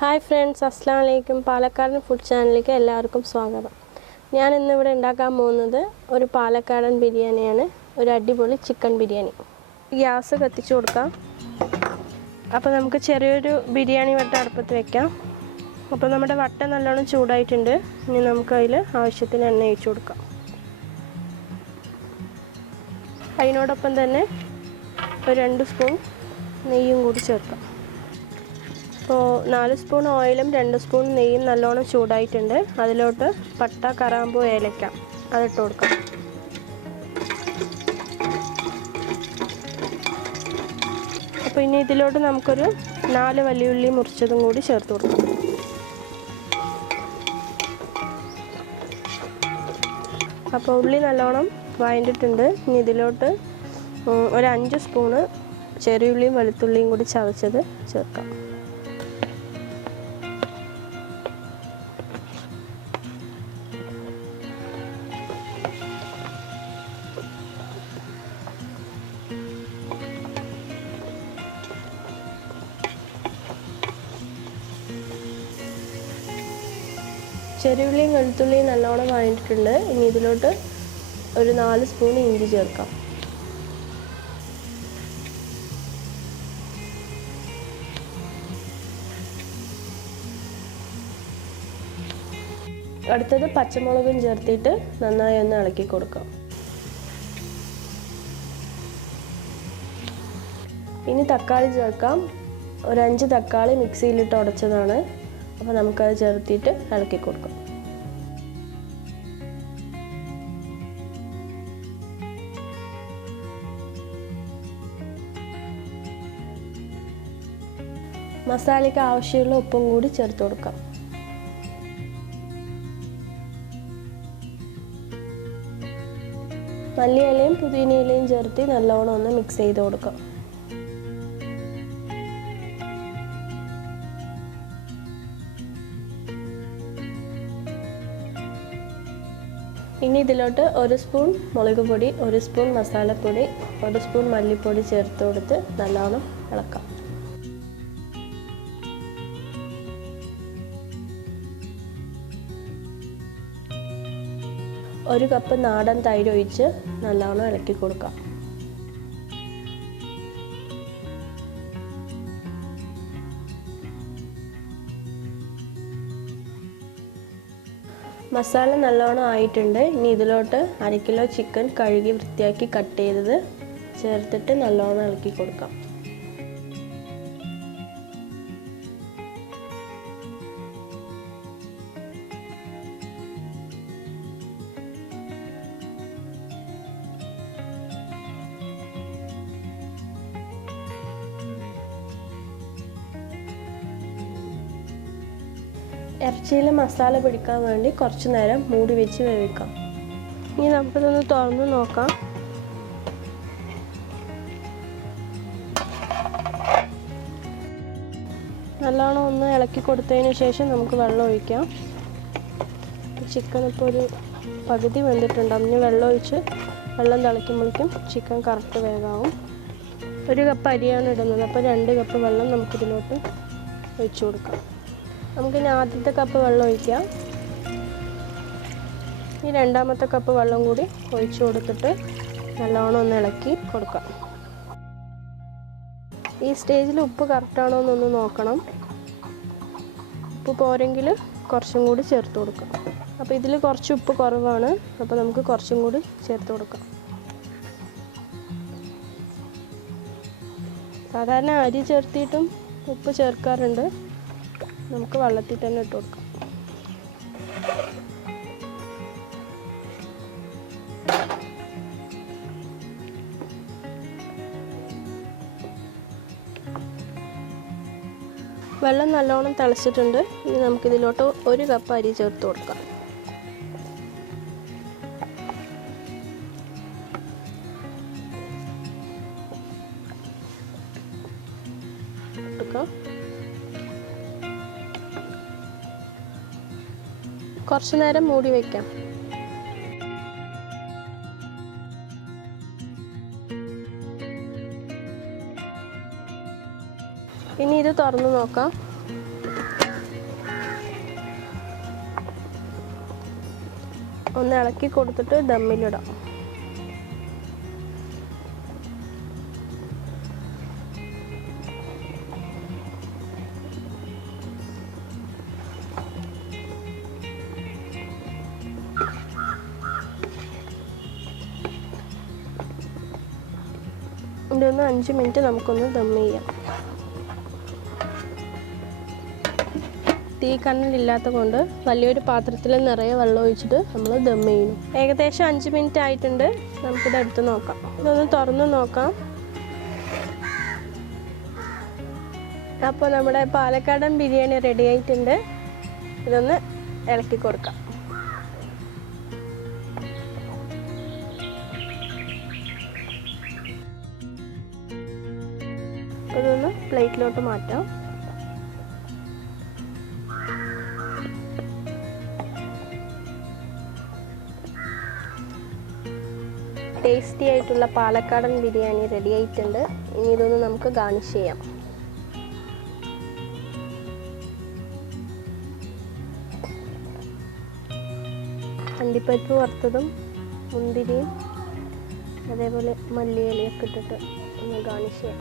Hi friends, അസ്സലാമു അലൈക്കും. പാലക്കാടൻ ഫുഡ് ചാനലിലേക്ക് എല്ലാവർക്കും സ്വാഗതം. ഞാൻ ഇന്നിവിടെ ഉണ്ടാക്കാൻ പോകുന്നത് ഒരു പാലക്കാടൻ ബിരിയാണിയാണ്. ഒരു അടിപൊളി ചിക്കൻ ബിരിയാണി. ഗ്യാസ് കത്തിച്ചു കൊടുക്കാം. അപ്പോൾ നമുക്ക് ചെറിയൊരു ബിരിയാണി വട്ട അടുപ്പത്ത് വെക്കാം. അപ്പോൾ നമ്മുടെ വട്ട നല്ലോണം ചൂടായിട്ടുണ്ട്. ഇനി നമുക്ക് അതിൽ ആവശ്യത്തിന് എണ്ണ ഒഴിച്ചു കൊടുക്കാം. അതിനോടൊപ്പം തന്നെ ഒരു 2 സ്പൂൺ നെയ്യും കൂടി ചേർക്കാം. അപ്പോൾ 4 സ്പൂൺ ഓയിലും 2 സ്പൂൺ നെയ്യും നല്ലോണം ചൂടായിട്ടുണ്ട്. അതിലോട്ട് പട്ട, കറാമ്പൂ, ഏലക്ക അതിട്ട് കൊടുക്കാം. അപ്പോൾ ഇനി ഇതിലോട്ട് നമുക്കൊരു 4 വലിയുള്ളി മുറിച്ചതും കൂടി ചേർത്ത് കൊടുക്കാം. അപ്പോൾ ഉള്ളി നല്ലോണം വഴണ്ടിട്ടുണ്ട്. ഇനി ഇതിലോട്ട് ഒരു 5 സ്പൂണ് ചെറിയുള്ളിയും വെളുത്തുള്ളിയും കൂടി ചതച്ചത് ചേർക്കാം. ചെറിയുള്ളിയും വെളുത്തുള്ളിയും നല്ലോണം വഴണ്ടിട്ടുണ്ട്. ഇനി ഇതിലോട്ട് ഒരു 4 സ്പൂൺ ഇഞ്ചി ചേർക്കാം. അടുത്തത് പച്ചമുളകും ചേർത്തിട്ട് നന്നായി ഒന്ന് ഇളക്കി കൊടുക്കാം. ഇനി തക്കാളി ചേർക്കാം. ഒരു 5 തക്കാളി മിക്സിയിലിട്ട് ഉടച്ചതാണ്. അപ്പോൾ നമുക്കത് ചേർത്തിട്ട് ഇളക്കി കൊടുക്കാം. മസാലയ്ക്ക് ആവശ്യമുള്ള ഉപ്പും കൂടി ചേർത്ത് കൊടുക്കാം. മല്ലിയിലയും പുതിനയിലയും ചേർത്ത് നല്ലോണം ഒന്ന് മിക്സ് ചെയ്ത് കൊടുക്കാം. ഇനി ഇതിലോട്ട് 1 സ്പൂൺ മുളക് പൊടി, 1 സ്പൂൺ മസാലപ്പൊടി, 1 സ്പൂൺ മല്ലിപ്പൊടി ചേർത്ത് കൊടുത്ത് നല്ലോണം ഇളക്കാം. ഒരു കപ്പ് നാടൻ തൈര് ഒഴിച്ച് നല്ലോണം ഇളക്കി കൊടുക്കാം. മസാല നല്ലോണം ആയിട്ടുണ്ട്. ഇനി ഇതിലോട്ട് 1/2 കിലോ ചിക്കൻ കഴുകി വൃത്തിയാക്കി കട്ട് ചെയ്തത് ചേർത്തിട്ട് നല്ലോണം ഇളക്കി കൊടുക്കാം. ഇറച്ചിയിൽ മസാല പിടിക്കാൻ വേണ്ടി കുറച്ച് നേരം മൂടി വെച്ച് വേവിക്കാം. ഇനി നമുക്കിതൊന്ന് തുറന്ന് നോക്കാം. നല്ലോണം ഒന്ന് ഇളക്കി കൊടുത്തതിന് ശേഷം നമുക്ക് വെള്ളം ഒഴിക്കാം. ചിക്കൻ ഇപ്പോൾ ഒരു പകുതി വെന്തിട്ടുണ്ട്. അതിന് വെള്ളം ഒഴിച്ച് വെള്ളം തിളയ്ക്കുമ്പോഴേക്കും ചിക്കൻ കറക്റ്റ് വേഗമാവും. 1 കപ്പ് അരിയാണ് ഇടുന്നത്. അപ്പോൾ 2 കപ്പ് വെള്ളം നമുക്കിതിലോട്ട് ഒഴിച്ചു കൊടുക്കാം. നമുക്കിനി ആദ്യത്തെ കപ്പ് വെള്ളം ഒഴിക്കാം. ഈ 2ാമത്തെ കപ്പ് വെള്ളം കൂടി ഒഴിച്ചു കൊടുത്തിട്ട് നല്ലോണം ഒന്ന് ഇളക്കി കൊടുക്കാം. ഈ സ്റ്റേജിൽ ഉപ്പ് കറക്റ്റാണോ എന്നൊന്ന് നോക്കണം. ഉപ്പ് പോരെങ്കിൽ കുറച്ചും കൂടി ചേർത്ത് കൊടുക്കാം. അപ്പോൾ ഇതിൽ കുറച്ച് ഉപ്പ് കുറവാണ്. അപ്പോൾ നമുക്ക് കുറച്ചും കൂടി ചേർത്ത് കൊടുക്കാം. സാധാരണ അരി ചേർത്തിട്ടും ഉപ്പ് ചേർക്കാറുണ്ട്. നമുക്ക് വെള്ളത്തിൽ തന്നെ ഇട്ട് കൊടുക്കാം. വെള്ളം നല്ലോണം തിളച്ചിട്ടുണ്ട്. ഇനി നമുക്കിതിലോട്ട് 1 കപ്പ് അരി ചേർത്ത് കൊടുക്കാം. കുറച്ച് നേരം മൂടി വയ്ക്കാം. ഇനി ഇത് തുറന്നു നോക്കാം. ഒന്ന് ഇളക്കി കൊടുത്തിട്ട് ദമ്മിലിടാം. ഇതൊന്ന് 5 മിനിറ്റ് നമുക്കൊന്ന് ദം ചെയ്യാം. തീ കനലില്ലാത്ത കൊണ്ട് വലിയൊരു പാത്രത്തിൽ നിറയെ വെള്ളം ഒഴിച്ചിട്ട് നമ്മൾ ദം ചെയ്യുന്നു. ഏകദേശം 5 മിനിറ്റ് ആയിട്ടുണ്ട്. നമുക്കിത് എടുത്ത് നോക്കാം. ഇതൊന്ന് തുറന്ന് നോക്കാം. അപ്പോൾ നമ്മുടെ പാലക്കാടൻ ബിരിയാണി റെഡി ആയിട്ടുണ്ട്. ഇതൊന്ന് ഇളക്കി കൊടുക്കാം. ഇതൊന്ന് പ്ലേറ്റിലോട്ട് മാറ്റാം. ടേസ്റ്റി ആയിട്ടുള്ള പാലക്കാടൻ ബിരിയാണി റെഡി ആയിട്ടുണ്ട്. ഇനി ഇതൊന്ന് നമുക്ക് ഗാർണിഷ് ചെയ്യാം. അണ്ടിപ്പരിപ്പ് വറുത്തതും മുന്തിരിയും അതേപോലെ മല്ലിയിലയൊക്കെ ഇട്ടിട്ട് ഒന്ന് ഗാർണിഷ് ചെയ്യാം.